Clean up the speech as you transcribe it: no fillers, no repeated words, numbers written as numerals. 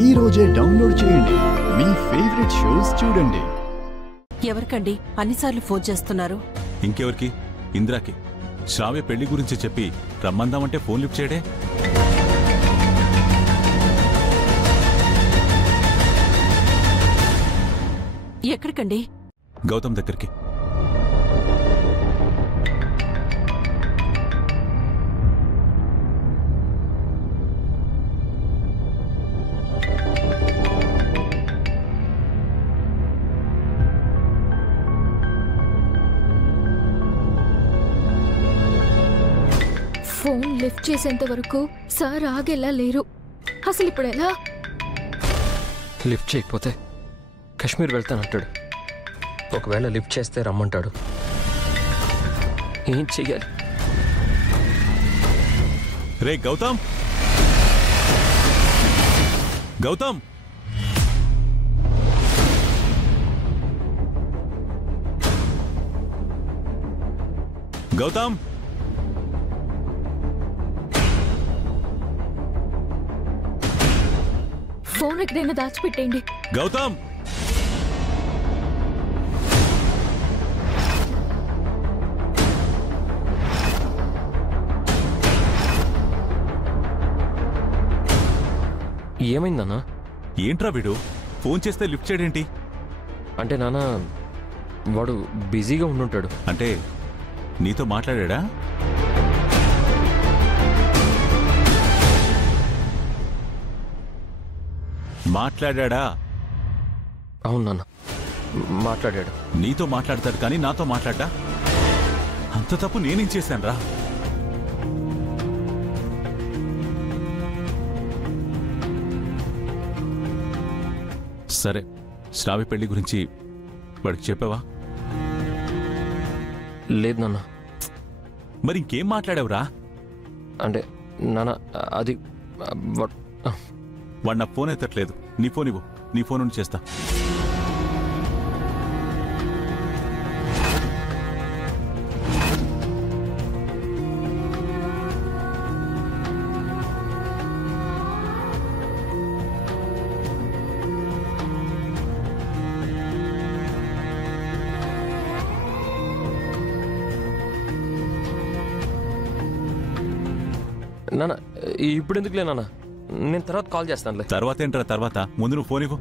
ఈ రోజే డౌన్లోడ్ చేయండి. మీ ఫేవరెట్ షోస్ చూడండి. ఎవరికండి అన్నిసార్లు ఫోన్ చేస్తున్నారు? ఇంకెవరికి? ఇంద్రాకి. శ్రావ్య పెళ్లి గురించి చెప్పి రమ్మందామంటే ఫోన్ లిఫ్ట్ చేయడే. ఎక్కడికండి? గౌతమ్ దగ్గరికి. ఫోన్ లిఫ్ట్ చేసేంత వరకు సార్ ఆగేలా లేరు. అసలు ఇప్పుడు ఎలా? లిఫ్ట్ చేయకపోతే కాశ్మీర్ వెళ్తానంటాడు. ఒకవేళ లిఫ్ట్ చేస్తే రమ్మంటాడు. ఏం చెయ్యాలి? రే గౌతమ్, గౌతమ్, గౌతమ్, ఫోన్ ఎక్కడైనా దాచిపెట్టేయండి. గౌతమ్. ఏమైందన్నా? ఏంట్రా వీడు ఫోన్ చేస్తే లిఫ్ట్ చేయడేంటి? అంటే నాన్న వాడు బిజీగా ఉండుంటాడు. అంటే నీతో మాట్లాడా? మాట్లాడా? అవును నాన్న, మాట్లాడాడు. నీతో మాట్లాడతాడు కానీ నాతో మాట్లాడా? అంత తప్పు నేనేం చేశాను రా? సరే, శ్రావ్య పెళ్లి గురించి వాడికి చెప్పావా? లేదు నాన్న. మరి ఇంకేం మాట్లాడావురా? అంటే నాన్న అది వాడు నా ఫోన్ ఎత్తట్లేదు. నీ ఫోన్ ఇవ్వు, నీ ఫోన్ నుండి చేస్తా. నాన్న ఇప్పుడు ఎందుకులే నాన్న, నేను తర్వాత కాల్ చేస్తానులే. తర్వాత ఏంట్రా తర్వాత? ముందు నువ్వు ఫోన్ ఇవ్వు.